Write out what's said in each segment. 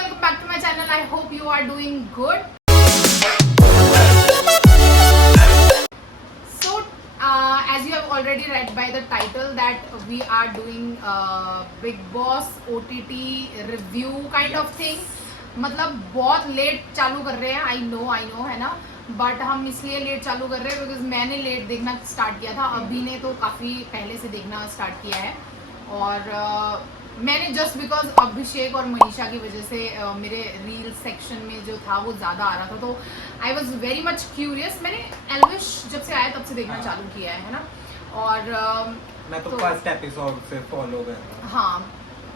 welcome back to my channel. I hope you are doing good. So, as you have already read by the title that we are doing Big Boss OTT review kind of thing. मतलब बहुत late चालू कर रहे हैं, I know है ना, but हम इसलिए लेट चालू कर रहे हैं बिकॉज मैंने लेट देखना स्टार्ट किया था, अभी ने तो काफ़ी पहले से देखना स्टार्ट किया है। और मैंने जस्ट बिकॉज अभिषेक और मनीषा की वजह से मेरे रील सेक्शन में जो था वो ज़्यादा आ रहा था, तो I was very much curious. मैंने एल्विश जब से आया तब से देखना चालू किया है ना। और मैं तो फर्स्ट एपिसोड से फॉलो कर रहा हूं। हाँ,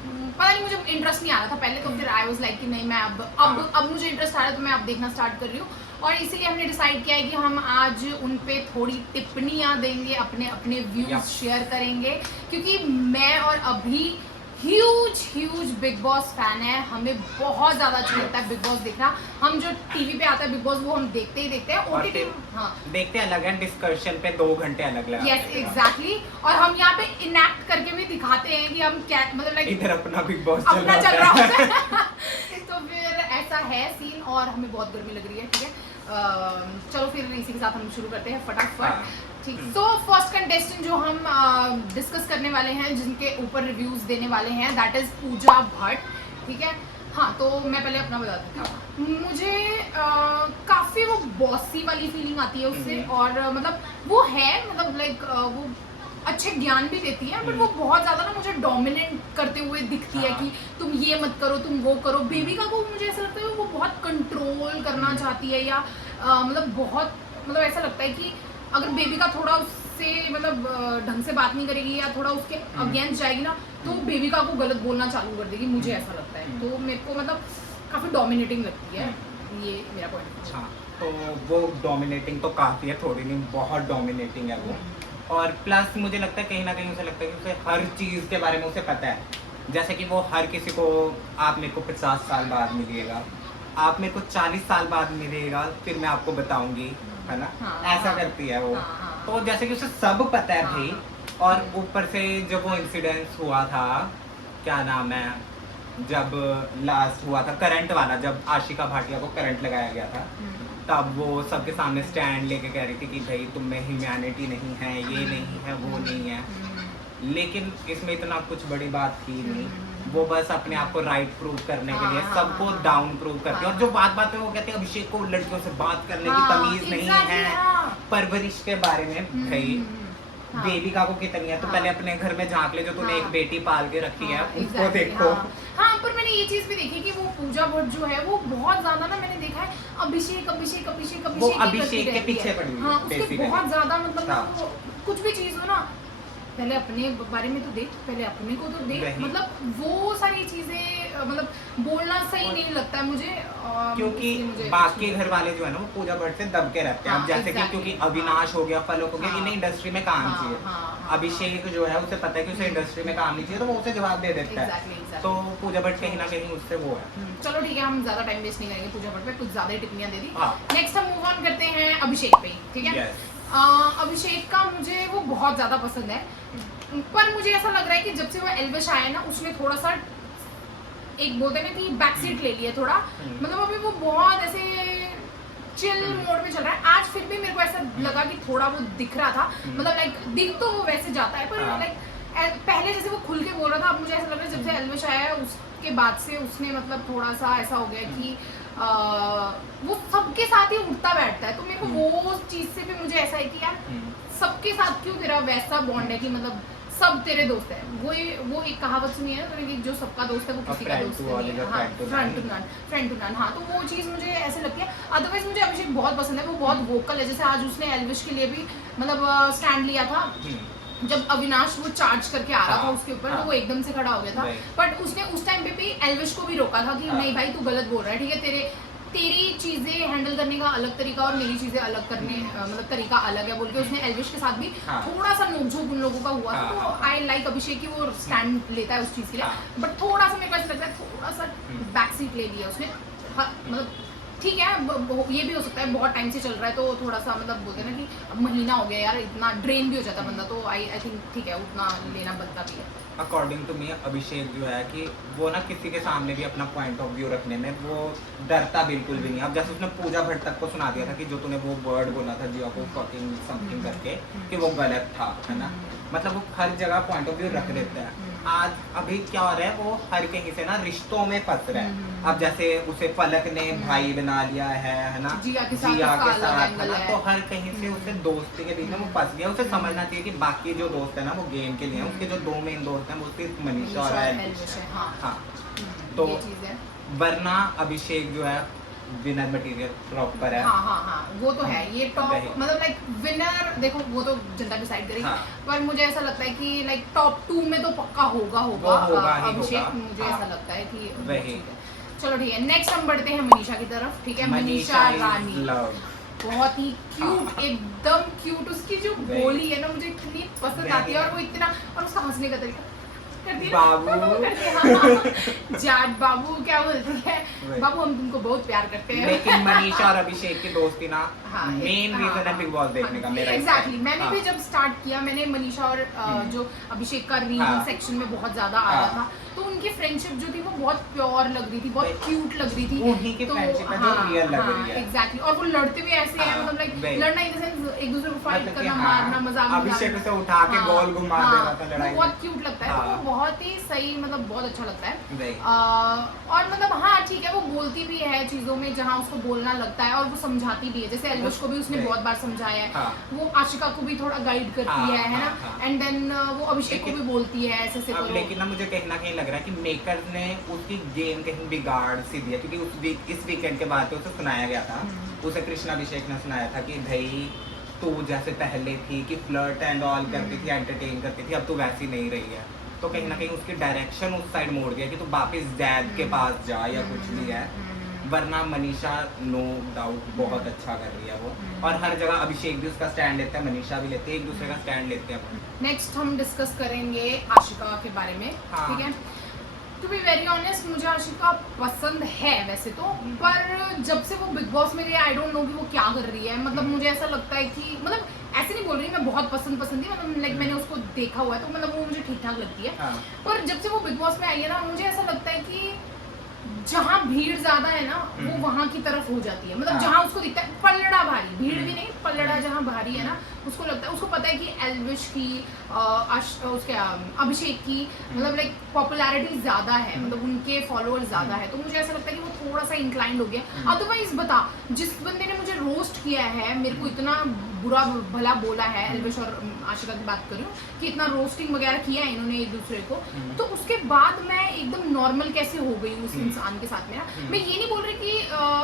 पता नहीं, मुझे इंटरेस्ट नहीं आ रहा था पहले, तो फिर आई वाज लाइक कि नहीं, मैं अब मुझे इंटरेस्ट आ रहा है, तो मैं अब देखना स्टार्ट कर रही हूँ। और इसीलिए हमने डिसाइड किया है कि हम आज उन पे थोड़ी टिप्पणियाँ देंगे, अपने अपने व्यूज शेयर करेंगे, क्योंकि मैं और अभी ह्यूज बिग बॉस फैन है। हमें बहुत ज़्यादा अच्छा लगता है बिग बॉस देखना। हम जो टीवी पे आता है बिग बॉस वो हम देखते ही देखते हैं। ओटीटी हाँ देखते अलग है, डिस्कशन पे 2 घंटे अलग लगा। Yes exactly. और हम यहाँ पे इनएक्ट करके भी दिखाते हैं कि हम क्या, मतलब लाइक इधर अपना बिग बॉस अपना चल रहा होता है। तो फिर ऐसा है सीन, और हमें बहुत गर्मी लग रही है। ठीक है, चलो फिर इसी के साथ हम शुरू करते हैं फटाफट। ठीक, सो फर्स्ट कंटेस्टेंट जो हम डिस्कस करने वाले हैं, जिनके ऊपर रिव्यूज देने वाले हैं, दैट इज पूजा भट्ट। ठीक है, हाँ, तो मैं पहले अपना बता देती हूँ। मुझे काफ़ी वो बॉसी वाली फीलिंग आती है उससे, और मतलब वो है, मतलब लाइक वो अच्छे ज्ञान भी देती है, बट वो बहुत ज़्यादा ना मुझे डोमिनेट करते हुए दिखती है कि तुम ये मत करो, तुम वो करो। बेबिका को मुझे ऐसा लगता है वो बहुत कंट्रोल करना चाहती है, या मतलब बहुत, मतलब ऐसा लगता है कि अगर बेबिका थोड़ा उससे मतलब ढंग से बात नहीं करेगी या थोड़ा उसके अगेंस्ट जाएगी ना, तो बेबिका को गलत बोलना चालू कर देगी, मुझे ऐसा लगता है। तो मेरे को मतलब काफ़ी डोमिनेटिंग लगती है, ये मेरा पॉइंट है। हाँ, तो वो डोमिनेटिंग तो काफ़ी है, थोड़ी नहीं, बहुत डोमिनेटिंग है वो। और प्लस मुझे लगता है कहीं ना कहीं उसे लगता है कि उसे हर चीज़ के बारे में उसे पता है। जैसे कि वो हर किसी को, आप मेरे को 50 साल बाद मिलिएगा, आप मेरे को 40 साल बाद मिलेगा, फिर मैं आपको बताऊंगी, है ना। ऐसा करती है वो। तो जैसे कि उसे सब पता है भाई। और ऊपर से जब वो इंसिडेंस हुआ था, क्या नाम है, जब लास्ट हुआ था करंट वाला, जब आशिका भाटिया को करंट लगाया गया था, तब वो सबके सामने स्टैंड लेके कह रही थी कि भाई तुम में ह्यूमैनिटी नहीं है, ये नहीं है, वो नहीं है। लेकिन इसमें इतना कुछ बड़ी बात थी नहीं, वो बस अपने आप को राइट प्रूव करने के लिए सबको डाउन प्रूव करती है। और जो बात में वो कहते हैं अभिषेक को लड़कियों से बात करने की तमीज नहीं है, परवरिश के बारे में, भाई बेबिका को कितनी है, तो पहले अपने घर में झांक ले, जो तूने एक बेटी पाल के रखी है उसको देखो। हाँ, पर मैंने ये चीज भी देखी कि वो पूजा भट्ट जो है वो बहुत ज्यादा ना, मैंने देखा है अभिषेक के पीछे पड़ी हुई है। हाँ, उसके बहुत ज्यादा, मतलब ना वो कुछ भी चीज हो ना, पहले अपने बारे में तो देख, पहले अपने को तो देख, मतलब वो सारी चीजें मतलब बोलना सही नहीं लगता है मुझे। क्योंकि बाकी घर वाले जो है ना वो पूजा भट्ट से दब के रहते हैं। अब जैसे कि क्योंकि अविनाश हो गया, फलोक हो गया, इन्हें इंडस्ट्री में काम चाहिए। अभिषेक जो है उसे पता है कि उसे इंडस्ट्री में काम नहीं चाहिए, तो वो उसे जवाब दे देता है। तो पूजा भट्ट कहीं ना कहीं उससे वो है। चलो ठीक है, हम ज्यादा टाइम वेस्ट नहीं करेंगे पूजा भट्ट पे, कुछ ज्यादा ही टिप्पणियां दे दी। नेक्स्ट हम मूव ऑन करते हैं अभिषेक पे। ठीक है, अभिषेक का मुझे वो बहुत ज़्यादा पसंद है, पर मुझे ऐसा लग रहा है कि जब से वो एल्विश आया ना, उसने थोड़ा सा एक बोलते हैं ना कि बैक सीट ले लिया थोड़ा, मतलब अभी वो बहुत ऐसे चिल मोड में चल रहा है। आज फिर भी मेरे को ऐसा लगा कि थोड़ा वो दिख रहा था, मतलब लाइक दिख तो वो वैसे जाता है, पर लाइक पहले जैसे वो खुल के बोल रहा था, अब मुझे ऐसा लग रहा है जब से एल्विश आया है उसके बाद से उसने मतलब थोड़ा सा ऐसा हो गया कि वो सबके साथ ही उठता बैठता है। तो मेरे को वो चीज से भी मुझे ऐसा है कि यार सबके साथ क्यों तेरा वैसा बॉन्ड है कि मतलब सब तेरे दोस्त है। वो एक कहावत सुनी है ना, तो जो सबका दोस्त है वो किसी का दोस्त नहीं है। हाँ, फ्रेंड टू नन। हाँ, तो वो चीज़ मुझे ऐसे लगती है। अदरवाइज मुझे अभिषेक बहुत पसंद है, वो बहुत वोकल है। जैसे आज उसने एल्विश के लिए भी मतलब स्टैंड लिया था, जब अविनाश वो चार्ज करके आ रहा था उसके ऊपर, तो वो एकदम से खड़ा हो गया था। बट उसने उस टाइम पे भी एल्विश को भी रोका था कि नहीं भाई तू गलत बोल रहा है, ठीक है, तेरी चीजें हैंडल करने का अलग तरीका और मेरी चीजें अलग करने मतलब तरीका अलग है बोल के उसने एल्विश के साथ भी थोड़ा सा नोकझोंक उन लोगों का हुआ था। तो आई लाइक अभिषेक की वो स्टैंड लेता है उस चीज के लिए, बट थोड़ा सा मेरे को ऐसा लगता है थोड़ा सा बैक सीट ले लिया उसने, मतलब ठीक है, ये भी हो सकता है बहुत टाइम से चल रहा है तो थोड़ा सा मतलब बोलते हैं ना कि अब महीना हो गया यार, इतना ड्रेन भी हो जाता बंदा, तो आई थिंक ठीक है उतना लेना बनता भी है। अकॉर्डिंग टू मी अभिषेक जो है कि वो ना किसी के सामने भी अपना पॉइंट ऑफ व्यू रखने में वो डरता बिल्कुल भी नहीं। अब जैसे उसने पूजा भट्ट तक को सुना दिया था कि जो तूने वो वर्ड बोला था जियो को फकिंग समथिंग करके कि वो गलत था, है ना, मतलब वो हर जगह पॉइंट ऑफ व्यू रख देता है। आज अभी क्या हो रहा है, वो हर कहीं से ना रिश्तों में फंस रहा है। अब जैसे उसे पलक ने भाई बना लिया है ना, जिया के साथ है ना, है। तो हर कहीं से उसे दोस्ती के बीच में वो फंस गया। उसे समझना चाहिए कि बाकी जो दोस्त है ना वो गेम के लिए हैं, उसके जो 2 मेन दोस्त हैं वो सिर्फ मनीषा और एल्विश है। हाँ, तो ये चीज़ है। वरना अभिषेक जो है विनर मटेरियल प्रॉपर है। हाँ, वो तो है, ये टॉप मतलब लाइक विनर देखो वो तो जनता डिसाइड करेगी। हाँ। पर मुझे ऐसा लगता है कि लाइक टॉप 2 में तो पक्का होगा अभिषेक, मुझे ऐसा लगता है कि वही। चलो ठीक है, नेक्स्ट हम बढ़ते हैं मनीषा की तरफ। ठीक है, मनीषा रानी बहुत ही क्यूट, एकदम क्यूट। उसकी जो बोली है ना मुझे इतनी पसंद आती है, और वो इतना, और उसका हंसने का तरीका करती है बाबू जाट बाबू क्या बोलती है, बाबू हम तुमको बहुत प्यार करते हैं। लेकिन मनीषा और अभिषेक की दोस्ती ना मेन रीजन है बिग बॉस देखने का मेरा। एग्जैक्टली, मैंने भी जब स्टार्ट किया मैंने मनीषा और जो अभिषेक का रील सेक्शन में बहुत ज्यादा आया था, तो उनकी फ्रेंडशिप जो थी वो बहुत प्योर लग रही थी, बहुत क्यूट लग रही थी। उन्हीं की फ्रेंडशिप है जो रियल लग रही है। एग्जैक्टली, और वो लड़ते भी ऐसे हैं, मतलब लाइक लड़ना इन द सेंस एक दूसरे को फाइट करना, मारना, मजाक, अभिषेक से उठा के गोल घुमा देना था लड़ाई में, बहुत क्यूट लगता है। तो वो बहुत ही सही, मतलब बहुत अच्छा लगता है। और मतलब हाँ ठीक है, वो बोलती भी है चीजों में जहाँ उसको बोलना लगता है, और वो समझाती भी है। जैसे एल्विश को भी उसने बहुत बार समझाया है, वो आशिका को भी थोड़ा गाइड करती है ना, एंड देन वो अभिषेक को भी बोलती है ऐसे से। लेकिन ना मुझे कहीं ना कहीं लग रहा है कि मेकर्स ने उसकी गेम कहीं बिगाड़ सी दिया, क्योंकि इस वीकेंड के बाद उसे सुनाया गया था, उसे कृष्णा अभिषेक ने सुनाया था कि भाई तू जैसे पहले थी कि फ्लर्ट एंड ऑल करती थी, एंटरटेन करती थी, अब तू वैसी नहीं रही है। तो कहीं ना कहीं उसकी डायरेक्शन उस साइड मोड़ गया कि तू वापस डैड के पास जा या कुछ भी है। वरना मनीषा नो डाउट बहुत अच्छा कर रही है वो, और हर जगह अभिषेक भी उसका स्टैंड लेता है, मनीषा भी लेते हैं, एक दूसरे का स्टैंड लेते हैं। नेक्स्ट हम डिस्कस करेंगे आशिका के बारे में। ठीक है, टू बी वेरी ऑनेस्ट मुझे आशिका पसंद है वैसे तो, पर जब से वो बिग बॉस में गई आई डोंट नो कि वो क्या कर रही है। मतलब मुझे ऐसा लगता है कि मतलब ऐसे नहीं बोल रही मैं बहुत पसंद थी, मतलब लाइक मैंने उसको देखा हुआ है तो मतलब वो मुझे ठीक ठाक लगती है। पर जब से वो बिग बॉस में आई है ना, मुझे ऐसा लगता है कि जहाँ भीड़ ज्यादा है ना वो वहाँ की तरफ हो जाती है। मतलब जहाँ उसको दिखता है पल्लड़ा भारी, भीड़ भी नहीं, पल्लड़ा जहाँ भारी है ना, उसको लगता है, उसको पता है कि एल्विश की उसके अभिषेक की मतलब लाइक पॉपुलैरिटी ज्यादा है, मतलब उनके फॉलोअर्स ज्यादा है, तो मुझे ऐसा लगता है कि वो थोड़ा सा इंक्लाइंड हो गया। अदरवाइज बता, जिस बंदे ने मुझे रोस्ट किया है, मेरे को इतना बुरा भला बोला है, एल्विश और आशिका की बात कर रही हूँ कि इतना रोस्टिंग वगैरह किया है इन्होंने एक दूसरे को, तो उसके बाद मैं एकदम नॉर्मल कैसे हो गई उस इंसान के साथ में ना। मैं ये नहीं बोल रही कि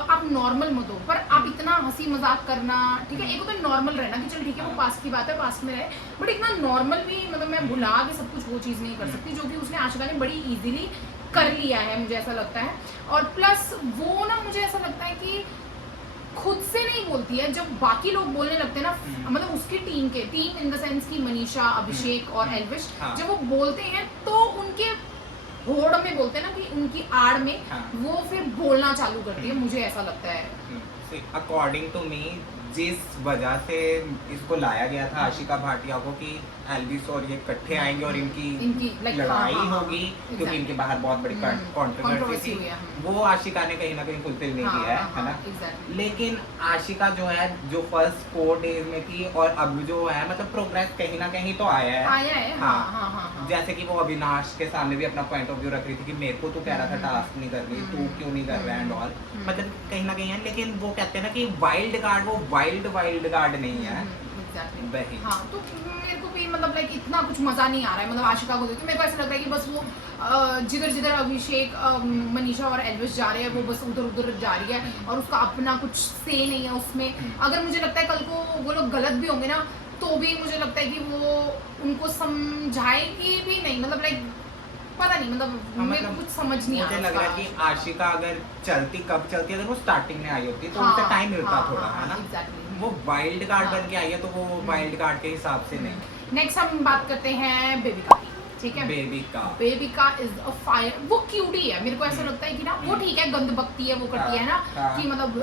आप नॉर्मल मत हो, पर आप इतना हंसी मजाक करना, ठीक है, एक तो नॉर्मल रहना कि चल ठीक है वो पास्ट की बात है, पास्ट में रहे, बट इतना नॉर्मल भी मतलब मैं भुला के सब कुछ वो चीज़ नहीं कर सकती जो कि उसने आशिका ने बड़ी इजीली कर लिया है, मुझे ऐसा लगता है। और प्लस वो ना मुझे ऐसा लगता है कि खुद से नहीं बोलती है, जब बाकी लोग बोलने लगते हैं ना, मतलब उसकी टीम इन द सेंस की मनीषा, अभिषेक और एल्विश, जब वो बोलते हैं तो उनके होड़ में बोलते हैं ना कि उनकी आड़ में वो फिर बोलना चालू करती है, मुझे ऐसा लगता है। अकॉर्डिंग टू मी जिस वजह से इसको लाया गया था आशिका भाटिया को कि एल्विस और ये इकट्ठे आएंगे और इनकी लड़ाई होगी, क्योंकि इनके बाहर बहुत बड़ी कंट्रोवर्सी थी, वो आशिका ने कहीं ना कहीं फुलफिल नहीं किया है ना। लेकिन आशिका जो है जो फर्स्ट 4 डेज में थी और अब जो है मतलब प्रोग्रेस कहीं ना कहीं तो आया है। जैसे कि वो अविनाश के सामने भी अपना पॉइंट ऑफ व्यू रख रही थी कि मेरे को तू कह रहा था टास्क नहीं कर रही, तू क्यों नहीं कर रहा है एंड ऑल, मतलब कहीं ना कहीं है। लेकिन वो कहते हैं ना कि वाइल्ड कार्ड, वो वाइल्ड कार्ड नहीं है। हाँ, तो मेरे को भी मतलब लाइक इतना कुछ मजा नहीं आ रहा है, मतलब आशिका को देखते मेरे को ऐसा लग रहा है कि बस वो जिधर अभिषेक, मनीषा और एल्विश जा रहे हैं वो बस उधर जा रही है, और उसका अपना कुछ से नहीं है उसमें। अगर मुझे लगता है कल को वो लोग गलत भी होंगे ना, तो भी मुझे लगता है कि वो उनको समझाएगी भी नहीं, मतलब लाइक पता नहीं, मतलब मेरे को कुछ समझ नहीं आ रहा। मुझे लग रहा है कि आशिका अगर चलती कब चलती, अगर वो स्टार्टिंग में आई होती तो उसे टाइम मिलता थोड़ा, है ना। वो वाइल्ड कार्ड बन के आई है तो वो वाइल्ड कार्ड के हिसाब से नहीं। नेक्स्ट हम बात करते हैं बेबी का। ठीक है। बेबिका इज अ फायर, वो क्यूटी है, मेरे को ऐसा लगता है कि ना वो ठीक है, गंद बकती है, वो करती है ना कि मतलब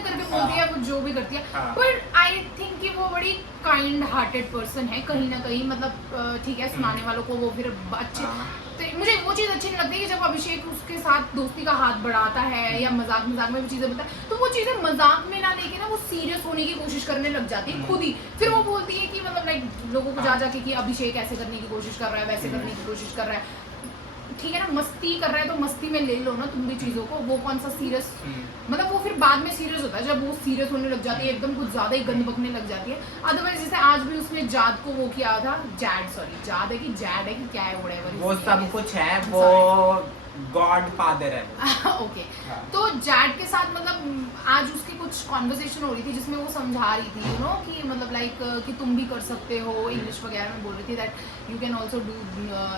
करके बोलती है, वो जो भी करती है, पर आई थिंक कि वो बड़ी काइंड हार्टेड पर्सन है कहीं ना कहीं, मतलब ठीक है, सुनाने वालों को वो फिर अच्छे, तो मुझे वो चीज़ अच्छी नहीं लगती कि जब अभिषेक उसके साथ दोस्ती का हाथ बढ़ाता है या मजाक मजाक में वो चीज़ें बताए, तो वो चीज़ें मजाक में ना लेके ना वो सीरियस होने की कोशिश करने लग जाती है खुद ही, फिर वो बोलती है कि मतलब लाइक लोगों को जा जाके कि अभिषेक ऐसे करने की कोशिश कर रहा है, वैसे करने की कोशिश कर रहा है, ठीक है ना, मस्ती कर रहा है तो मस्ती में ले लो ना तुम भी चीज़ों को, वो कौन सा सीरियस, मतलब वो फिर बाद में सीरियस होता है जब वो सीरियस होने लग जाती है, एकदम कुछ ज़्यादा ही गंद बकने लग जाती है। अदरवाइज जैसे आज भी उसने जाद को वो किया था, जाद है कि जैड है कि क्या है, व्हाटएवर, वो सब कुछ है, वो गॉड फादर है। ओके, तो जैड के साथ मतलब आज उसकी कुछ कॉन्वर्सेशन हो रही थी जिसमें वो समझा रही थी, यू नो, कि मतलब लाइक कि तुम भी कर सकते हो, इंग्लिश वगैरह में बोल रही थी that you can also do,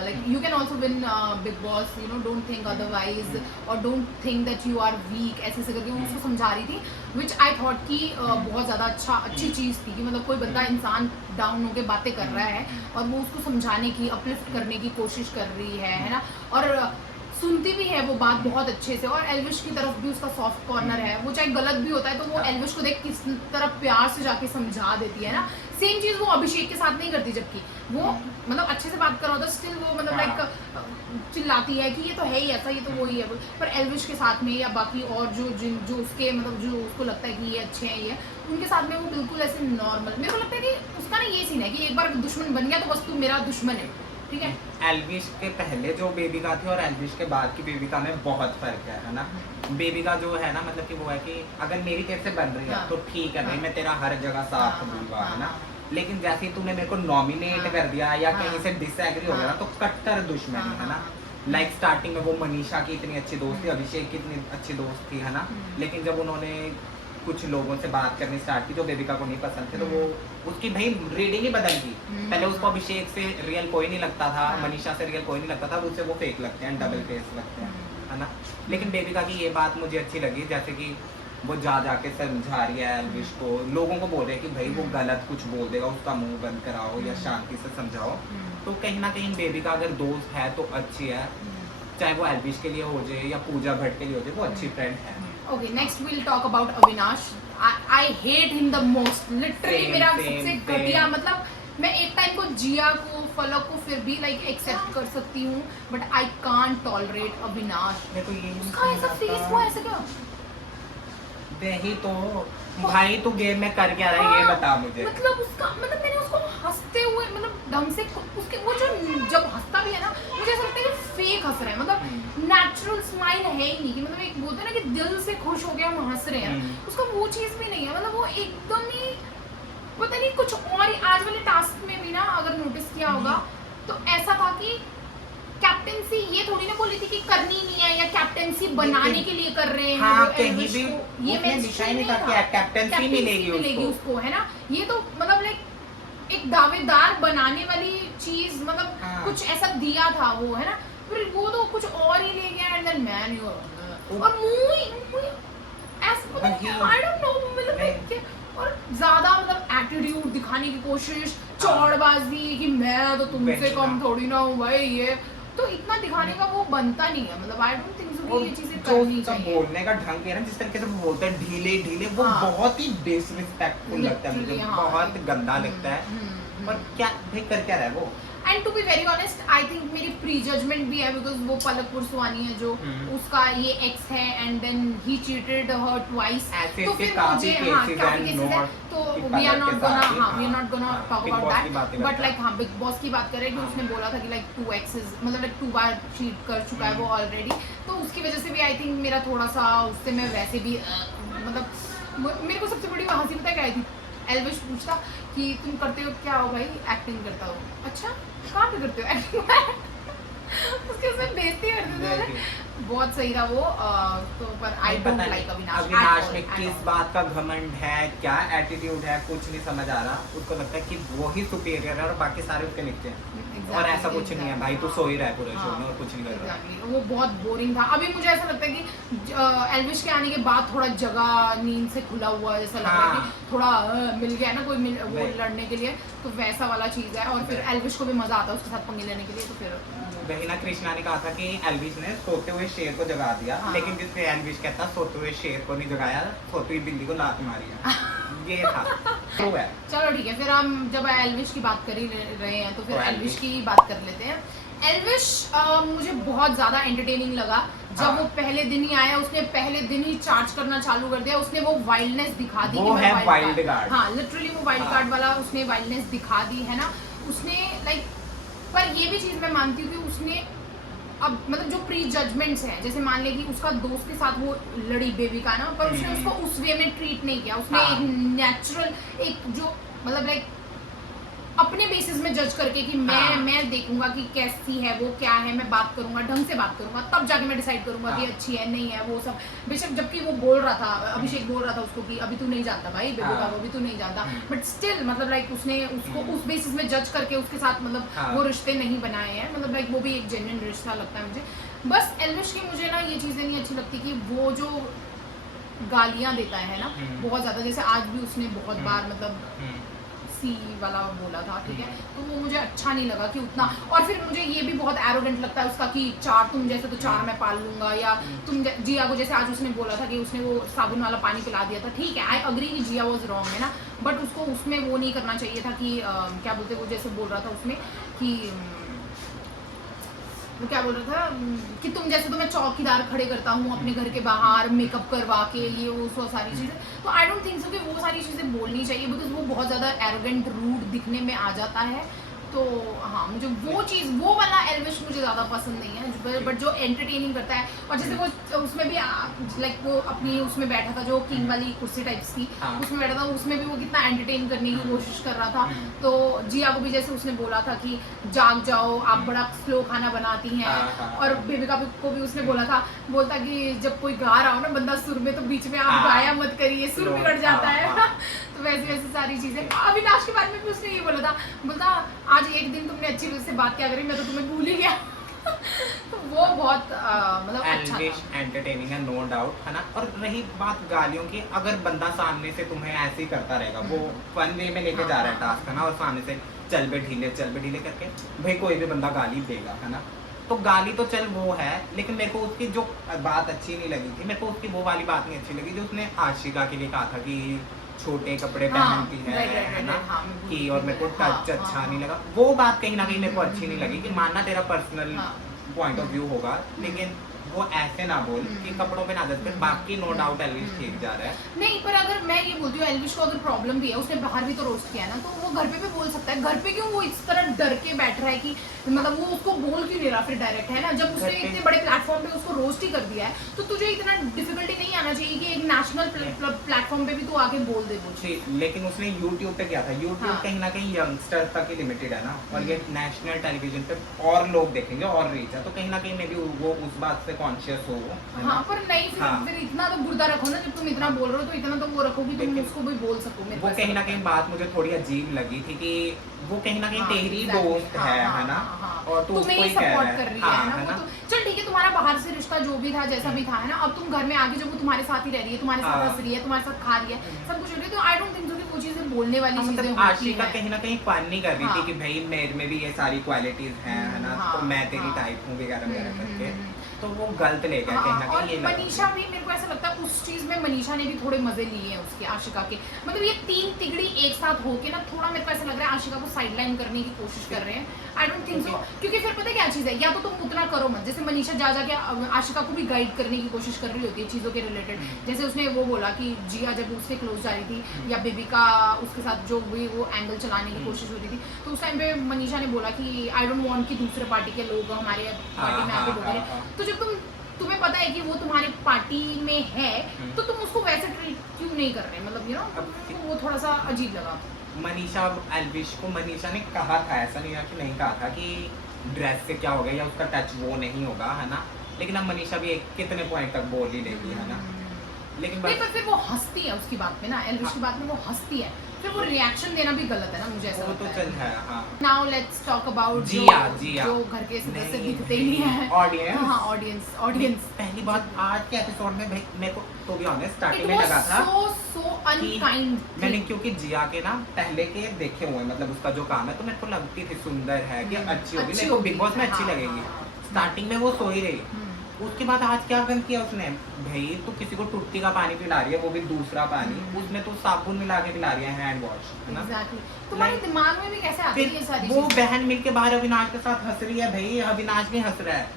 like you can also win Bigg Boss, you know, don't think otherwise और don't think that you are weak, ऐसे करके वो उसको समझा रही थी, विच आई थॉट कि बहुत ज़्यादा अच्छी चीज़ थी कि मतलब कोई बंदा इंसान डाउन होकर बातें कर रहा है और वो उसको समझाने की, अपलिफ्ट करने की कोशिश कर रही है ना, और सुनती भी है वो बात बहुत अच्छे से, और एल्विश की तरफ भी उसका सॉफ्ट कॉर्नर है, वो चाहे गलत भी होता है तो वो एल्विश को देख किस तरह प्यार से जाके समझा देती है ना, सेम चीज़ वो अभिषेक के साथ नहीं करती, जबकि वो मतलब अच्छे से बात कर रहा होता स्टिल वो मतलब लाइक चिल्लाती है कि ये तो है ही ऐसा, ये तो वो ही है, पर एल्विश के साथ में या बाकी और जो उसके मतलब जो उसको लगता है कि ये अच्छे हैं, ये उनके साथ में वो बिल्कुल ऐसे नॉर्मल, मेरे को लगता है कि उसका ना ये सीन है कि एक बार दुश्मन बन गया तो बस तू मेरा दुश्मन है, ठीक है। एल्विश के पहले जो बेबिका थी और एल्विश के बाद की बेबिका में बहुत फर्क है ना। बेबिका जो है ना, मतलब कि वो है कि अगर मेरी तेरे से बन रही है तो ठीक है भाई, मैं तेरा हर जगह साथ दूंगा, है ना, लेकिन जैसे ही तूने मेरे को नॉमिनेट कर दिया या कहीं से डिसएग्री हो गया ना, तो कट्टर दुश्मन है ना। लाइक स्टार्टिंग में वो मनीषा की इतनी अच्छी दोस्त थी, अभिषेक की इतनी अच्छी दोस्त थी, है ना, लेकिन जब उन्होंने कुछ लोगों से बात करनी स्टार्ट की जो बेबिका को नहीं पसंद थे, तो वो उसकी भाई रीडिंग ही बदल गई। पहले उसको अभिषेक से रियल कोई नहीं लगता था, मनीषा से रियल कोई नहीं लगता था, उससे वो फेक लगते हैं, डबल फेस लगते हैं, है ना। लेकिन बेबिका की ये बात मुझे अच्छी लगी, जैसे कि वो जाके समझा रही है एल्विश को, लोगों को बोल रहे हैं कि भाई वो गलत कुछ बोल देगा, उसका मुंह बंद कराओ या शांति से समझाओ। तो कहीं ना कहीं बेबिका अगर दोस्त है तो अच्छी है, चाहे वो एल्विश के लिए हो जाए या पूजा भट्ट के लिए हो जाए, वो अच्छी फ्रेंड है। Okay, next we'll talk about Avinash. I hate him the most. Literally मेरा सबसे घटिया, मतलब मैं एक टाइम को जिया को, फलक को फिर भी लाइक एक्सेप्ट कर सकती हूँ, but I can't tolerate Avinash. उसका ऐसा फेस हुआ ऐसे क्या? वही तो भाई, तू गेम में कर क्या रहा है ये बता मुझे। मतलब उसका मतलब मैंने उसको हंसते हुए मतलब ढंग से उसके वो जो जब हंसता भी है ना, मुझे ऐसा लगता है कि फेक हंस रहा है, मतलब नेचुरल स्माइल है ही नहीं, कि मतलब एक बोलते हैं ना कि दिल से खुश हो गया हम हंस रहे हैं, उसका वो चीज़ भी नहीं है, मतलब वो एकदम ही पता नहीं कुछ और ही। आज वाले टास्क में भी ना अगर नोटिस किया होगा तो ऐसा था कि कैप्टेंसी ये थोड़ी ना बोली थी कि करनी नहीं है या कैप्टेंसी बनाने के लिए कर रहे हैं, हाँ, कहीं भी ये निशान नहीं था कि कैप्टेंसी मिलेगी उसको, है ना। ये तो मतलब लाइक एक दावेदार बनाने वाली चीज, मतलब कुछ ऐसा दिया था वो, है ना, फिर वो तो कुछ और ही ले गया, एंड देन मैन यू और मुंह ऐसा आई डोंट नो, मतलब और ज्यादा मतलब एटीट्यूड दिखाने की कोशिश, चौड़बाजी कि मैं तो तुमसे कम थोड़ी ना हूँ भाई, ये तो इतना दिखाने का वो बनता नहीं है, मतलब आई डोंट थिंक सो कि ये चीजें करनी चाहिए। बोलने का ढंग है ना, जिस तरीके से वो बोलते हैं ढीले वो बहुत ही डिसरिस्पेक्टफुल लगता है मुझे, बहुत गंदा लगता है। और क्या भाई कर क्या रहा है वो। And to be very honest I think मेरी प्री जजमेंट भी है, बिकॉज वो पलक पुरसवानी है जो उसका ये एक्स है, and then he cheated her twice, तो फिर मुझे काफी केसेस है, तो we are not gonna talk about that, but like Bigg Boss की बात करें कि उसने बोला था कि लाइक 2 एक्सेस मतलब लाइक 2 बार चीट कर चुका है वो ऑलरेडी, तो उसकी वजह से भी आई थिंक मेरा थोड़ा सा उससे, मैं वैसे भी मतलब मेरे को सबसे बड़ी हंसी पता क्या आई थी, एल्विश पूछता कि तुम करते हो क्या हो भाई, एक्टिंग करता हो, अच्छा कहाँ पे करते हो एक्टिंग उसके उसमें बेइज्जती करते थे। बहुत सही था वो। तो पर आई नहीं, डोंट पता लाइक नहीं अविनाश अविनाश में किस बात का घमंड है, क्या एटीट्यूड है, कुछ नहीं समझ आ रहा। उसको लगता है कि वो ही सुपीरियर है और बाकी सारे उसके नीचे हैं। और ऐसा कुछ नहीं है भाई, तू सो ही रहा है पूरे शो में और कुछ नहीं कर रहा। वो बहुत बोरिंग था। अभी मुझे ऐसा लगता है कि एल्विश के आने के बाद थोड़ा जगह नींद से खुला हुआ जैसा लग रहा है कि थोड़ा मिल गया ना कोई वो लड़ने के लिए, तो वैसा वाला चीज है। और फिर एल्विश को भी मजा आता है उसके साथ पंगे लेने के लिए। तो फिर वही ना, कृष्णा ने कहा था कि एल्विश ने सोते हुए शेर को जगा दिया, लेकिन जिसने एल्विश कहता सोते हुए शेर को नहीं जगाया, सोती हुई बिल्ली को लात मारी है। ये था ट्रू है। चलो ठीक है, फिर हम जब एल्विश की बात कर ही रहे हैं तो फिर एल्विश की बात कर लेते हैं। एल्विश मुझे बहुत ज्यादा एंटरटेनिंग लगा। जब वो पहले दिन ही आया, उसने पहले दिन ही चार्ज करना चालू कर दिया। उसने वो वाइल्डनेस दिखा दी, वो है वाइल्ड कार्ड। हाँ, लिटरली वो वाइल्ड कार्ड वाला उसने वाइल्डनेस दिखा दी है ना उसने, लाइक। पर ये भी चीज मैं मानती हूँ कि उसने अब मतलब जो प्री जजमेंट्स हैं, जैसे मान ले कि उसका दोस्त के साथ वो लड़ी बेबी का ना, पर उसने उसको उस वे में ट्रीट नहीं किया। उसने एक नेचुरल एक जो मतलब लाइक अपने बेसिस में जज करके कि मैं देखूंगा कि कैसी है वो, क्या है, मैं बात करूंगा, ढंग से बात करूंगा, तब जाके मैं डिसाइड करूंगा कि अच्छी है नहीं है वो सब। बेशक जबकि वो बोल रहा था, अभिषेक बोल रहा था उसको कि अभी तू नहीं जानता भाई बेबी का, अभी तू नहीं जानता, बट स्टिल मतलब लाइक उसने उसको उस बेसिस में जज करके उसके साथ मतलब वो रिश्ते नहीं बनाए हैं। मतलब लाइक वो भी एक जेन्युइन रिश्ता लगता है मुझे। बस एल्विश की मुझे ना ये चीजें नहीं अच्छी लगती कि वो जो गालियां देता है ना बहुत ज्यादा, जैसे आज भी उसने बहुत बार मतलब सी वाला बोला था, ठीक है, तो वो मुझे अच्छा नहीं लगा कि उतना। और फिर मुझे ये भी बहुत एरोगेंट लगता है उसका कि चार तुम जैसे तो चार मैं पाल लूंगा, या तुम जिया को जैसे आज उसने बोला था कि उसने वो साबुन वाला पानी पिला दिया था, ठीक है, आई अग्री कि जिया वॉज रॉन्ग है ना, बट उसको उसमें वो नहीं करना चाहिए था कि क्या बोलते वो जैसे बोल रहा था उसमें कि वो क्या बोल रहा था कि तुम जैसे तो मैं चौकीदार खड़े करता हूँ अपने घर के बाहर मेकअप करवा के, ये वो सारी चीज़ें। तो आई डोंट थिंक सो कि वो सारी चीज़ें बोलनी चाहिए, बिकॉज वो बहुत ज़्यादा एरोगेंट रूड दिखने में आ जाता है। तो हाँ, मुझे वो चीज़ वो वाला एल्विश मुझे ज़्यादा पसंद नहीं है, बट जो एंटरटेनिंग करता है। और जैसे वो उसमें भी लाइक वो अपनी उसमें बैठा था जो किंग वाली कुर्सी टाइप्स की, उसमें बैठा था, उसमें भी वो कितना एंटरटेन करने की कोशिश कर रहा था। तो जिया को भी जैसे उसने बोला था कि जाग जाओ, आप बड़ा स्लो खाना बनाती हैं। और बेबिका को भी उसने बोला था, बोलता कि जब कोई गा रहा हो ना बंदा सुर में, तो बीच में आप गाया मत करिए, सुर बिगड़ जाता है। तो वैसी वैसी सारी चीजें। अविनाश के बारे में भी उसने ये बोला था, बोलता आज एक दिन तुमने अच्छी से बात क्या करी, मैं तो तुम्हें भूल ही गया। तो वो बहुत मतलब अच्छा था, एंटरटेनिंग है, नो डाउट है ना। और रही बात गालियों की, अगर बंदा सामने से तुम्हें ऐसे ही करता रहेगा, वो फन वे में लेके जा रहा है टास्क है ना, और सामने से चल बे ढीले करके भाई कोई भी बंदा गाली देगा है ना, तो गाली तो चल वो है, लेकिन मेरे को उसकी जो बात अच्छी नहीं लगी थी, मेरे को उसकी वो वाली बात नहीं अच्छी लगी जो उसने आशिका के लिए कहा था कि छोटे कपड़े पहनती है ना, कि और मेरे को टच अच्छा नहीं लगा। वो बात कहीं ना कहीं मेरे को अच्छी नहीं लगी, कि मानना तेरा पर्सनल पॉइंट ऑफ व्यू होगा, लेकिन वो ऐसे ना बोल कि कपड़ों पे ना जज कर। बाकी नो डाउट एल्विश ठीक जा रहा है। नहीं, पर अगर मैं ये बोलती हूँ एल्विश को अगर प्रॉब्लम भी है, उसने बाहर भी तो रोस्ट किया है ना, तो वो घर पे भी बोल सकता है। घर पे क्यों वो इस तरह डर के बैठ रहा है कि मतलब वो उसको बोल क्यों नहीं रहा फिर डायरेक्ट, है ना, जब उसने इतने बड़े प्लेटफॉर्म पे उसको रोस्ट ही कर दिया है, तो तुझे इतना डिफिकल्टी नहीं आना चाहिए कि एक नेशनल प्लेटफॉर्म पे भी तू आके बोल दे वो। लेकिन उसने यूट्यूब पे किया था, यूट्यूब कहीं ना कहीं यंगस्टर तक ही लिमिटेड है ना, और ये नेशनल टेलीविजन पे और लोग देखेंगे और रीच है, तो कहीं ना कहीं मे बी वो उस बात से कॉन्शियस हो। हाँ, पर नहीं फिर इतना तो गुर्दा रखो ना, जब तुम इतना बोल रहे हो तो इतना तो वो रखो कि तुम उसको भी बोल सको। वो कहीं ना कहीं बात मुझे थोड़ी अजीब लगी थी कि वो कहीं ना कहीं तेरी दोस्त है ना, और तू तुम्हें ही सपोर्ट कर रही है ना, वो तो चल ठीक है, तुम्हारा बाहर से रिश्ता जो भी था जैसा भी था है ना, अब तुम घर में आके जब वो तुम्हारे साथ ही रह रही है, तुम्हारे साथ हंस रही है, तुम्हारे साथ खा रही है, सब कुछ हो रही है, तो आई डोंट थिंक वो चीजें बोलने वाली चीजें होती हैं। आशिका कहीं ना कहीं फन नहीं कर रही थी कि भाई मेरे में भी ये सारी क्वालिटीज हैं है ना, तो मैं तेरी टाइप हूँ वगैरह वगैरह करके, तो वो गलत ले गया कहीं ना कहीं। ये मनीषा भी, मेरे को ऐसा लगता है उस चीज में मनीषा ने भी थोड़े मजे लिए हैं उसके, आशिका के। मतलब ये तीन तिगड़ी एक साथ होके ना, थोड़ा मेरे को ऐसा लग रहा है आशिका को साइडलाइन करने की कोशिश कर रहे हैं। आई डोंट थिंक सो, क्योंकि फिर पता है क्या चीज है, या तो तुम उतना करो मत, जैसे मनीषा जा जाके आशिका को भी गाइड करने की कोशिश कर रही होती है चीजों के रिलेटेड। जैसे उसने वो बोला कि जिया जब उससे क्लोज जा रही थी, या बेबी का उसके साथ जो भी वो एंगल चलाने की कोशिश हो रही थी, तो उस टाइम पे मनीषा ने बोला कि आई डोंट वांट कि दूसरे पार्टी के लोग हमारे पार्टी में आके बोले। तो जब तुम्हें पता है कि वो तुम्हारे पार्टी में है, तो तुम उसको वैसे ट्रीट क्यों नहीं कर रहे, मतलब यू नो, वो थोड़ा सा अजीब लगा। मनीषा एल्विश को, मनीषा ने कहा था, ऐसा नहीं है कि नहीं कहा था, कि ड्रेस से क्या होगा या उसका टच वो नहीं होगा, है ना। लेकिन अब मनीषा भी एक कितने पॉइंट तक बोल ही लेगी, है ना। लेकिन नहीं, पर फिर वो हंसती है उसकी बात में ना, एल्विश की बात में वो हंसती है, फिर वो रिएक्शन देना भी गलत है ना, मुझे ऐसा वो तो लगता चल है। हाँ, नाउ लेट्स टॉक अबाउट जिया। जो घर के सदस्य नहीं, दिखते ही नहीं है। ऑडियंस। हाँ, ऑडियंस। पहली बात, आज के एपिसोड में भाई मेरे को तो भी ऑनेस्ट स्टार्टिंग It में was लगा था so unkind. मैंने, क्योंकि जिया के ना पहले के देखे हुए, मतलब उसका जो काम है, तो मेरे को लगती थी सुंदर है कि अच्छी होगी, मेरे को बिग बॉस में अच्छी लगेगी। स्टार्टिंग में वो सो ही रही, उसके बाद आज क्या गंद किया उसने, भाई तो किसी को टुट्टी का पानी पिला रही है, वो भी दूसरा पानी, उसमें तो साबुन मिला के पिला रही है, हैंड वॉश, है ना। तुम्हारे दिमाग में भी कैसे आती है ये सारी वो चीजें? बहन मिलके बाहर अविनाश के साथ हंस रही है, भाई अविनाश भी हंस रहा है,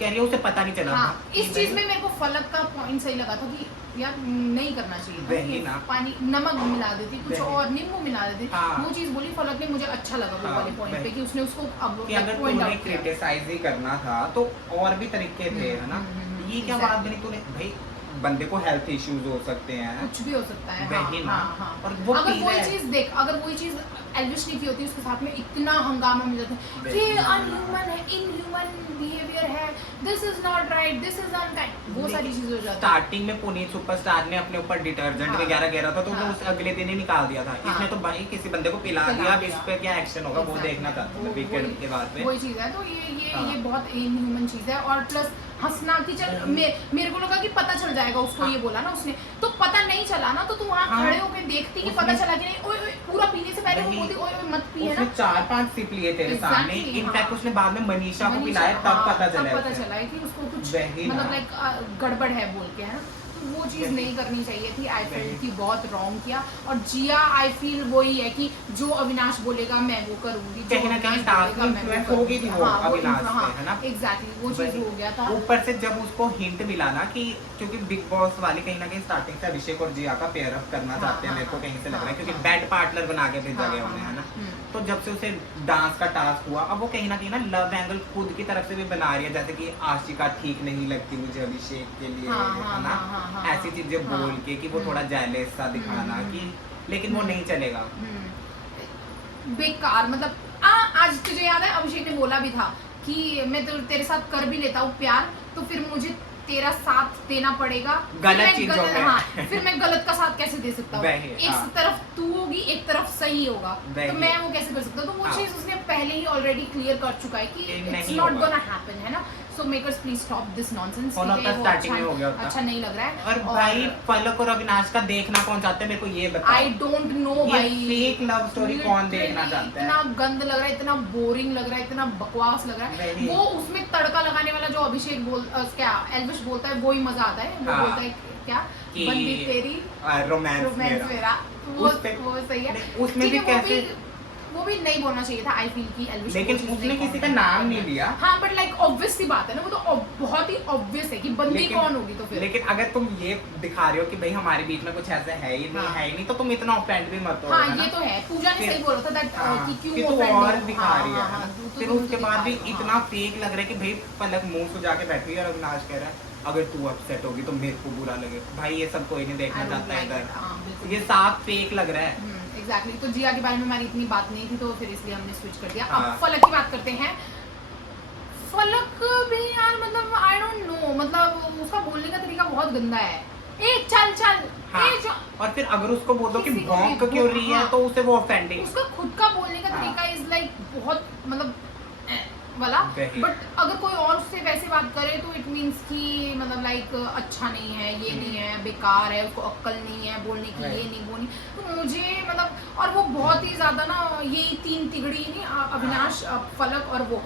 कह रही है उसे पता नहीं चला। हाँ, इस चीज में मेरे को फलक का पॉइंट सही लगा था कि यार नहीं करना चाहिए था, वही ना। पानी नमक मिला देती, कुछ और नींबू मिला देती। हाँ। वो चीज बोली फलक ने, मुझे अच्छा लगा वो हाँ, वाले पॉइंट पे कि उसने उसको अब कि अगर पॉइंट तूने आउट किया। क्रिटिसाइज ही करना था तो और भी तरीके थे, है ना। ये क्या बात बनी तूने, भाई बंदे को हेल्थ इश्यूज हो सकते हैं, कुछ भी हो सकता है। वही ना। हाँ। और वो अगर पी वही रहा है। चीज देख, अगर वही चीज एल्विश नहीं की होती, उसके साथ में इतना हंगामा मिल जाता है, ये अनह्यूमन है, इनह्यूमन बिहेवियर है, this is not right, this is unkind, वो सारी चीजें हो जाती है। स्टार्टिंग में पुनीत सुपरस्टार ने अपने ऊपर डिटर्जेंट हाँ। वगैरह गिरा था, तो हाँ। उसे अगले दिन ही निकाल दिया था। हाँ। इसने तो भाई किसी बंदे को पिला पिला दिया, अब दिया। इस पे क्या एक्शन होगा वो देखना चाहता हूँ वीकेंड के बाद में। वही चीज है, तो ये हाँ। बहुत इनह्यूमन चीज है। और प्लस हंसना कि चल मेरे को लगा कि पता चल जाएगा उसको, ये बोला ना उसने, तो पता नहीं चला ना, तो तू वहाँ हाँ। खड़े होकर देखती कि पता चला कि नहीं। ओए ओए, पूरा पीने से पहले वो बोलती ओए ओए मत पी, है उसने ना। 4-5 सिप लिए तेरे सामने, Exactly, इनफैक्ट हाँ। उसने बाद में मनीषा को पिलाया, हाँ, तब पता तब चला पता उसे। चला है कि उसको कुछ वही ना। मतलब लाइक गड़बड़ है बोल के, है ना। तो वो चीज़ वही। नहीं करनी चाहिए थी। आई फील वही। कि बहुत रॉन्ग किया। और जिया आई फील वही है कि जो अविनाश बोलेगा मैं वो करूंगी, कहीं ना कहीं टास्क में influence हो गई थी वो अविनाश से, है ना। एग्जैक्टली वो चीज़ वही। हो गया था। ऊपर से जब उसको हिंट मिला ना कि क्योंकि बिग बॉस वाले कहीं ना कहीं स्टार्टिंग से अभिषेक और जिया का पेयर अप करना हाँ, चाहते हैं, हाँ, मेरे को कहीं से लग रहा है, हाँ, क्योंकि हाँ। बेड पार्टनर बना के भेजा हाँ, गया हाँ, उन्हें, है ना। हम्म। तो जब से उसे डांस का टास्क हुआ, अब वो कहीं ना लव एंगल खुद की तरफ से भी बना रही है, जैसे कि आशिका ठीक नहीं लगती मुझे अभिषेक के लिए, हाँ, है हाँ, ना। हाँ, हाँ, ऐसी हाँ, चीजें हाँ, बोल के कि वो थोड़ा जेलस सा दिखाना कि, लेकिन वो नहीं चलेगा। बेकार, मतलब आज तुझे याद है अभिषेक ने बोला भी था कि मैं तो तेरे साथ कर भी लेता हूँ प्यार, तो फिर मुझे तेरा साथ देना पड़ेगा। गलत चीजों में। हाँ, फिर मैं गलत का साथ कैसे दे सकता हूँ? वही, एक हाँ। तरफ तू होगी, एक तरफ सही होगा, वही। तो मैं वो कैसे कर सकता हूँ? तो वो हाँ। चीज उसने पहले ही ऑलरेडी क्लियर कर चुका है कि इट्स नहीं नॉट होगा। गोना हैपन, है ना। So makers please stop this nonsense. होना था स्टार्टिंग में हो गया होता। अच्छा नहीं लग रहा है। और भाई पलक और अविनाश का देखना कौन चाहते हैं, मेरे को ये बताओ। आई डोंट नो भाई, फेक लव स्टोरी कौन देखना चाहता है? इतना गंद लग रहा है, इतना बोरिंग लग रहा है, इतना बकवास लग रहा है। वही। वो उसमें तड़का लगाने वाला जो अभिषेक क्या एल्विश बोलता है, वो ही मजा आता है। वो हाँ। बोलता है क्या कि बंदी तेरी रोमांस मेरा, वो उस पे- वो सही है। नहीं, उसमें ठीक भी है, कैसे- वो भी नहीं बोलना चाहिए था। आई फील की एल्विश, लेकिन उसने किसी का नाम नहीं लिया। हाँ, बट लाइक ऑब्वियस सी बात है ना, वो तो बहुत ही ऑब्वियस है कि बंदी कौन होगी। तो फिर लेकिन अगर तुम ये दिखा रहे हो कि भाई हमारे बीच में कुछ ऐसा है ही नहीं, हाँ। है ही नहीं, तो तुम इतना ऑफेंड भी मत हो। हाँ, है ना? ये तो है। पूजा ने फिर- सही बोला था दैट हाँ, कि क्यों कि तू offend और हो। दिखा हाँ, रही है, हाँ, है ना? हाँ, तू फिर तो उसके बाद भी दिखा रही है, इतना फेक लग रहा है कि भाई पलक मुंह सुजा के बैठी है और अविनाश कह रहा है अगर तू अपसेट होगी तो मेरे को बुरा लगे। भाई ये सब कोई नहीं देखना I don't चाहता है like it, इधर, हाँ, बिल्कुल। ये साफ फेक लग रहा है। एग्जैक्टली। तो जिया के बारे में हमारी इतनी बात नहीं थी, तो फिर इसलिए हमने स्विच कर दिया। हाँ। अब फलक की बात करते हैं। फलक भी यार, मतलब आई डोंट नो, मतलब उसका बोलने का तरीका बहुत गंदा है। ए चल चल, हाँ। ए जो और फिर अगर उसको बोल दो कि किसी को भी भौंक क्यों रही है, हाँ। तो उसे वो ऑफेंडिंग। उसका खुद का बोलने का हाँ। तरीका इज लाइक बहुत मतलब वाला। वही। बट अगर कोई और उससे वैसे बात करे तो इट मीन्स कि मतलब लाइक अच्छा नहीं है, ये नहीं है, बेकार है, उसको अक्ल नहीं है बोलने की, ये नहीं बोलनी। तो मुझे मतलब, और वो बहुत ही ज्यादा ना, ये तीन तिगड़ी नहीं, अविनाश, फलक और वो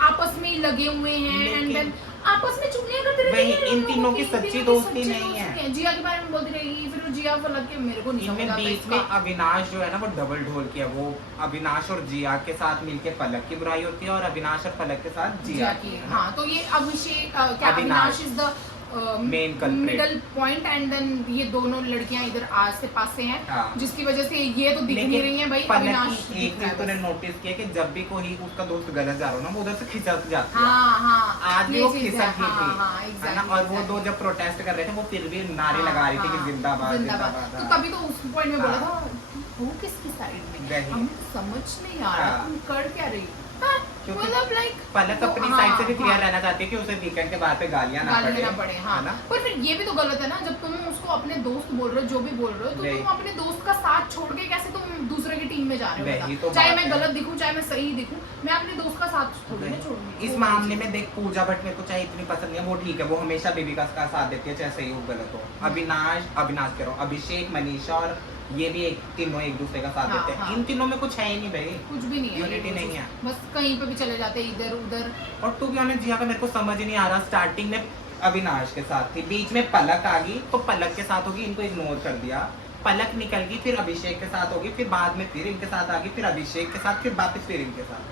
आपस में ही लगे हुए हैं, एंड देन आपस में चुगलियां करते रहते वही, हैं। इन तीनों की सच्ची दोस्ती सच्ची नहीं है। दोस्ती जिया के बारे में बोलती रहेगी, फिर वो जिया फलक के मेरे को नहीं समझ इनमें आता बीच में इसका। अविनाश जो है ना वो डबल ढोल किया। वो अविनाश और जिया के साथ मिलके पलक की बुराई होती है और अविनाश और पलक के साथ जिया की, है ना? हाँ, तो ये अभिषेक क्या Avinash Avinash is the Main culprit. Middle point, and then ये दोनों लड़कियां इधर आज से पास से हैं, हाँ। जिसकी वजह से ये तो दिख नहीं रही हैं भाई। पलक अविनाश की एक चीज तूने नोटिस किया कि जब भी कोई उसका दोस्त गलत जा रहा हो ना, वो उधर से खिसक जाती है। हाँ हाँ, आज भी ये वो चीज़ खिसक है, गई थी, हाँ, है ना। और वो दो जब प्रोटेस्ट कर रहे थे, वो फिर भी नारे लगा रही थी कि जिंदाबाद जिंदाबाद। तो तभी तो उस पॉइंट में बोला हाँ। था वो किसकी साइड में, वही। हमें समझ नहीं आ रहा हाँ। तुम कर क्या रही हो। हाँ, क्योंकि मतलब लाइक पलक अपनी साइड से भी क्लियर रहना चाहती है कि उसे वीकेंड के बाद पे गालियां ना पड़े, हाँ। है ना? पर फिर ये भी तो गलत है ना, जब तुम उसको अपने दोस्त बोल रहे हो, जो भी बोल रहे हो, तो तुम अपने दोस्त का साथ छोड़ के कैसे तुम दूसरे की टीम में जा रहे हो? तो चाहे मैं गलत दिखूं चाहे मैं सही दिखूं, मैं अपने दोस्त का साथ थोड़ी ना छोड़ूंगी। इस मामले में देख, पूजा भट्ट मेरे को चाहे इतनी पसंद नहीं है, वो ठीक है, वो हमेशा बेबिका का साथ देती है, चाहे सही हो गलत हो। अविनाश कह रहा हूँ, अभिषेक, मनीषा और ये भी तीनों एक दूसरे का साथ देते हैं। इन तीनों में कुछ है ही नहीं भाई, कुछ भी नहीं है, यूनिटी नहीं है, बस कहीं पे भी चले जाते हैं इधर उधर। और टू बी ऑनेस्ट जिया का मेरे को समझ ही नहीं आ रहा, स्टार्टिंग में अविनाश के साथ थी, बीच में पलक आ गई तो पलक के साथ होगी, इनको इग्नोर कर दिया, पलक निकल गई, फिर अभिषेक के साथ होगी, फिर बाद में फिर इनके साथ आ गई, फिर अभिषेक के साथ, फिर वापस फिर इनके साथ,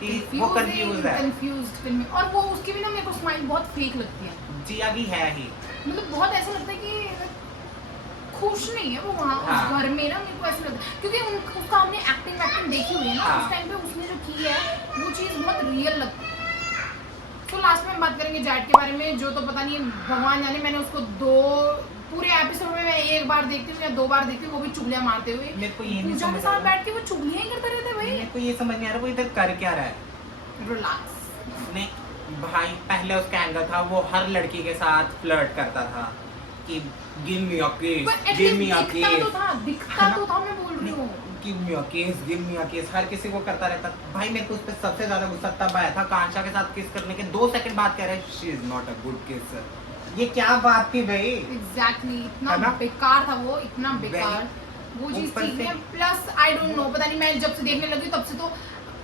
कि वो कंफ्यूज है। और वो उसकी भी ना मेरे को स्माइल बहुत फेक लगती है। जिया की है ही, मतलब बहुत ऐसा लगता है कि खुश नहीं है वो वहाँ उस घर में ना, मेरे को ऐसा लगता है क्योंकि उसका हमने एक्टिंग देखी हुई है ना, उस टाइम पे उसने जो की है वो चीज़ बहुत रियल लगती है। तो लास्ट में हम बात करेंगे जैड के बारे में, जो तो पता नहीं भगवान जाने, मैंने उसको पूरे एपिसोड में मैं एक बार देखती हूँ या 2 बार देखती हूँ, वो भी चुगलियां मारते हुए। मेरे को ये नहीं पूजा के साथ बैठ के वो चुगलियां ही करते रहते भाई। मेरे को ये समझ नहीं आ रहा वो इधर कर क्या रहा है। रिलैक्स नहीं भाई, पहले उसका एंगल था वो हर लड़की के साथ फ्लर्ट करता था कि गिव मी अ किस, गिव मी अ किस, दिखता तो था, मैं बोल रही हूँ गिव मी अ किस, गिव मी अ किस, हर किसी को करता रहता। भाई मेरे को उस पर सबसे ज्यादा गुस्सा तब आया था कांशा के साथ किस करने के 2 सेकंड बाद कह रहा है she is not a good किस। ये क्या बात थी भाई? एग्जैक्टली, इतना बेकार था वो, इतना बेकार वो चीज ठीक है। प्लस आई डोंट नो, पता नहीं मैं जब से देखने लगी तब से तो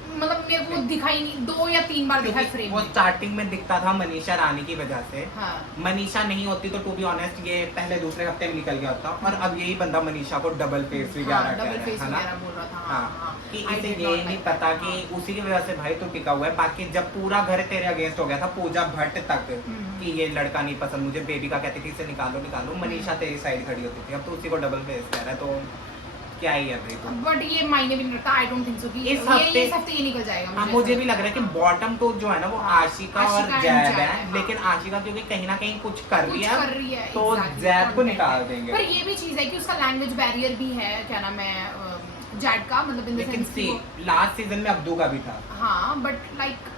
मतलब मेरे को दिखाई नहीं, 2 या 3 बार दिखा फ्रेम। वो स्टार्टिंग में दिखता था मनीषा रानी की वजह से। हाँ। मनीषा नहीं होती तो टू बी ऑनेस्ट ये पहले दूसरे हफ्ते में निकल गया होता, और अब यही बंदा मनीषा को डबल फेस वगैरह बोल रहा था। हाँ, कि इसे ये नहीं पता कि उसी की वजह से भाई तो टिका हुआ है। बाकी जब पूरा घर तेरे अगेंस्ट हो गया था, पूजा भट्ट तक कि ये लड़का नहीं पसंद मुझे, बेबी का कहती थी इसे निकालो, मनीषा तेरी साइड खड़ी होती थी, अब तो उसी को डबल फेस कह रहा है, तो क्या ही है भाई। तो बट ये मायने भी नहीं रखता, आई डोंट थिंक सो कि इस हफ्ते ये निकल जाएगा। मुझे भी लग रहा है कि बॉटम टू जो है ना वो आशिका और जैद है, लेकिन आशिका क्योंकि कहीं ना कहीं कुछ कर रही है तो जैद को निकाल देंगे। पर ये भी चीज है कि उसका लैंग्वेज बैरियर भी है, क्या नाम है जैड का, मतलब इन द सेंस कि लास्ट सीजन में अब्दू का भी था। हाँ बट लाइक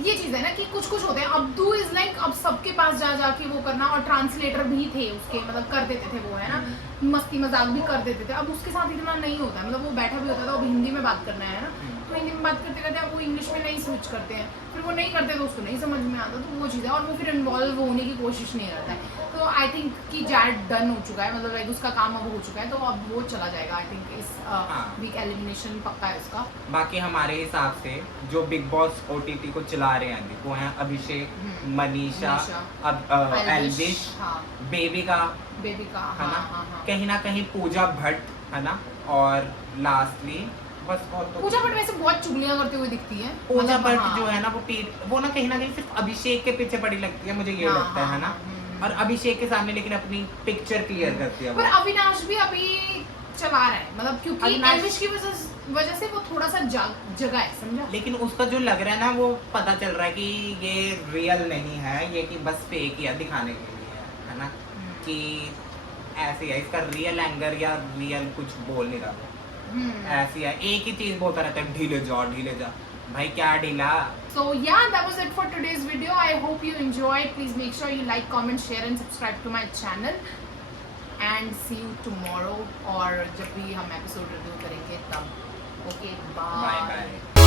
ये चीज है ना कि कुछ होते हैं, अब्दू इज लाइक अब सबके पास जाके वो करना, और ट्रांसलेटर भी थे उसके, मतलब कर देते थे वो, है ना, मस्ती मजाक भी कर देते थे। अब उसके साथ इतना नहीं होता, मतलब वो बैठा भी होता था, अब हिंदी में बात करना है ना, तो हिंदी में बात करते करते वो इंग्लिश में नहीं स्विच करते हैं, फिर वो नहीं करते तो उसको नहीं समझ में आता, तो वो चीज़ है। और वो फिर इन्वॉल्व होने की कोशिश नहीं करता है। तो आई थिंक कि जैड डन हो चुका है, मतलब लाइक उसका काम अब हो चुका है, तो अब वो चला जाएगा। आई थिंक इस वीक एलिमिनेशन पक्का है उसका। बाकी हमारे हिसाब से जो बिग बॉस OTT को चला रहे हैं वो हैं अभिषेक, मनीषा, एल्विश, बेबिका, है ना, कहीं ना कहीं पूजा भट्ट, है ना, और लास्टली बस पूजा भट्ट वैसे बहुत चुगलियां करते हुए दिखती है। पूजा भट्ट जो है ना वो ना कहीं सिर्फ अभिषेक के पीछे पड़ी लगती है, मुझे ये लगता है ना, और अभिषेक के सामने लेकिन अपनी पिक्चर क्लियर करती है। पर अविनाश भी अभी चला रहा है, मतलब क्योंकि एल्विश की वजह से वो थोड़ा सा जगह है, समझा। लेकिन उसका जो लग रहा है ना वो पता चल रहा है कि ये रियल नहीं है, ये कि बस फेक ही है दिखाने के लिए, है ना, कि ऐसे है, इसका रियल एंगर या रियल कुछ बोल नहीं रहा, ऐसी है, एक ही चीज बोलता रहता है ढीले जा, भाई क्या ढीला। So yeah, that was it for today's video. I hope you enjoyed. Please make sure you like, comment, share and subscribe to my channel. And see you tomorrow, और जब भी हम एपिसोड रिव्यू करेंगे तब। Okay, bye. Bye.